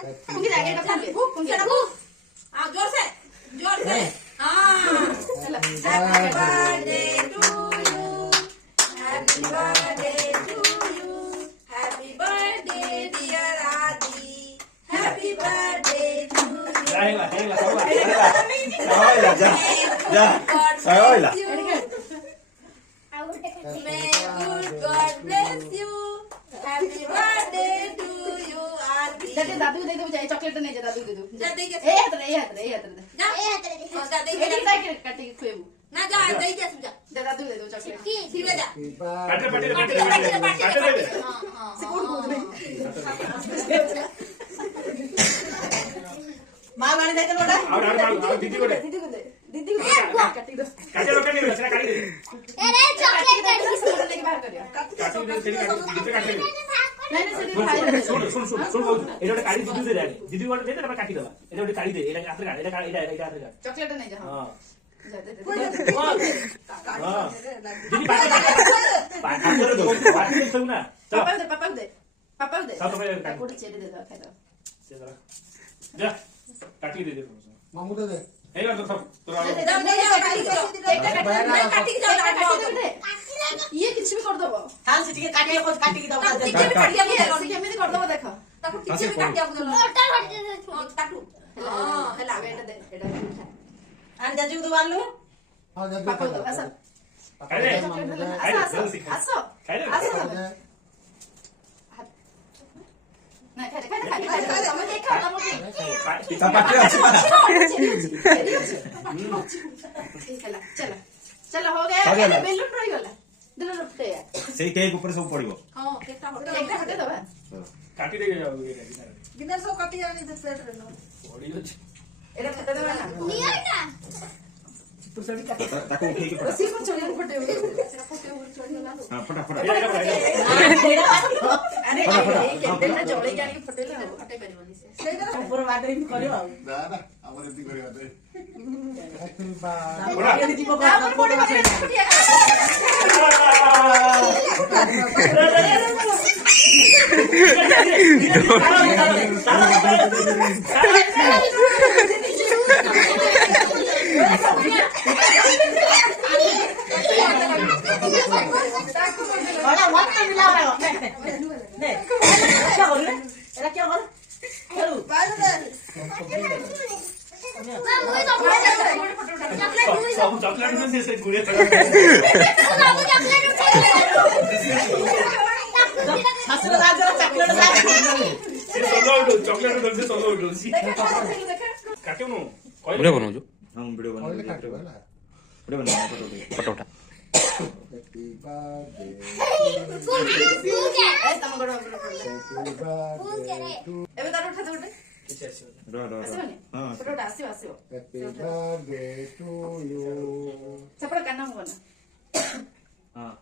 फूंकी जाएगा ना फूंकी फूंकी ना हां जोर से हां चलो happy birthday to you happy birthday to you happy birthday dear Adi happy birthday to you जाएगा जा सायोला May good God bless you. Happy birthday to you, Aarti. दादी दादू दे दो जाए चॉकलेट नहीं जा दादू दे दो जा दे के ए हाथ रे जा दे जा दे ए के साइकिल काटी खुएबू ना जा दे के जा जा दादू दे दो चॉकलेट ठीक है जा पाटे हां मां वाली दे के लोटा और दीदी को दे दीदी को काटी दो काटे लो काटे चला काट दे अरे चॉकलेट काट लेके बाहर करियो काटे दे चली काट दीदी काट दे नहीं सीधी खाई सुन এটা একটা কাটি দিদি দে দিদি ওটা দে তারপর কাটি দেবা এটা ওটা কাটি দে এটা হাতে কাট এটা হাতে কাট चॉकलेट नहीं जा हां जा दे दे हां दीदी पाटे করে দो पाटे सब ना चलो पापा दे सब पे कोटी चेरी दे दो खाई दो से जरा जा काटी दे मामू दे ए ना तो सब तोरा जा नहीं जा काटी के जाओ ये कुछ भी कर दो थाल से ଟିକେ କାଟିକି ଦବ ठीक है काट दिया केମିତି कर दो देखो ताकू ठीक से काट दिया बोलो मोटा हट दे ताकू हां हेला बेटा दे एटा उठा ଆଣି ଯାଜୁ ତୁ ଆଣିଲୁ हां जा पापा दो ऐसा खाई दे आसो खाई दे ना खाई तमे देखो तमे ता पाटे আছে चलो चलो हो गया बेलून रही गला दिलो रुपटे सेई केक ऊपर सब पड़िबो हां केकटा एक हटे दो काटी दे जाओ गिनर सब काटी जानी दे प्लेट रे नो बॉडी एटा हटे दो ना नियर ना तो सभी काट ताको उठेई के फटा उसी को छोड़ फटे हुए हां फटा फटा अरे केकटा जळे गाड़ी फटेले हटे परिबनी से ଉପର ବାଟରେ ବି କରିବ ଆଉ ना ना हमर एती करिया दे हैप्पी बड़ा ଏଠି ଯିବ तापर पड़े फटिया ବଡ ମତ ମିଲା ରହ ନେ ନେ क्या हो रे एरा क्या हो खेलू मामू चॉकलेट सब चॉकलेट में से गुड़े मामू चॉकलेट हसलो राजा चॉकलेट ला से सोलो उठो चॉकलेट उठो से सोलो उठो सी काटे नु वीडियो बनाओ जो हम वीडियो और बनाओ काटो वाला वीडियो बनाओ फोटो उठा हैप्पी बर्थडे ए तम गडो हैप्पी बर्थडे टू एबे तार उठा दे उठे रो आसीबनी हां फोटो आसीबो हैप्पी बर्थडे टू यू सपड़ कान्ना हो ना हां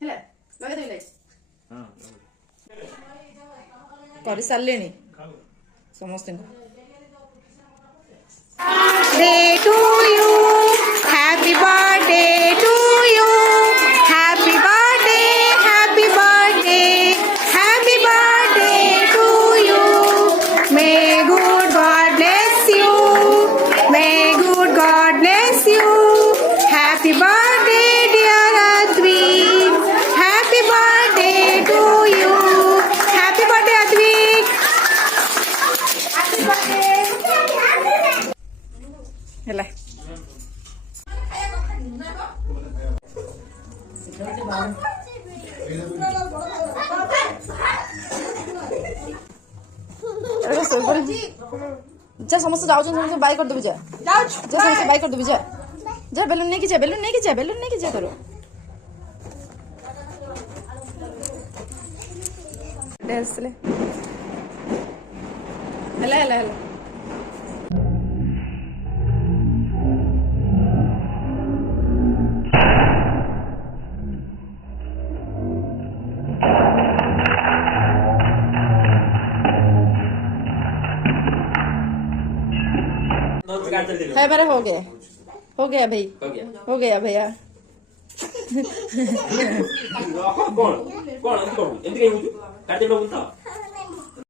हेला लगे देले हां କରି ସାରିଲେଣି ସମସ୍ତେ Day to you, happy birthday to you, happy birthday, happy birthday, happy birthday to you. May good God bless you, may good God bless you. Happy birthday, dear Advik, happy birthday to you, happy birthday Advik. Happy birthday. ହେଲା जा समस्त जाओ समस्त bye कर देबी जा समस्त bye कर देबी जा जा बेलून नहीं की जा करो ले हेला है मेरा हो गया भाई हो गया भैया कौन कौन एंती कहीं काटे लो बोलता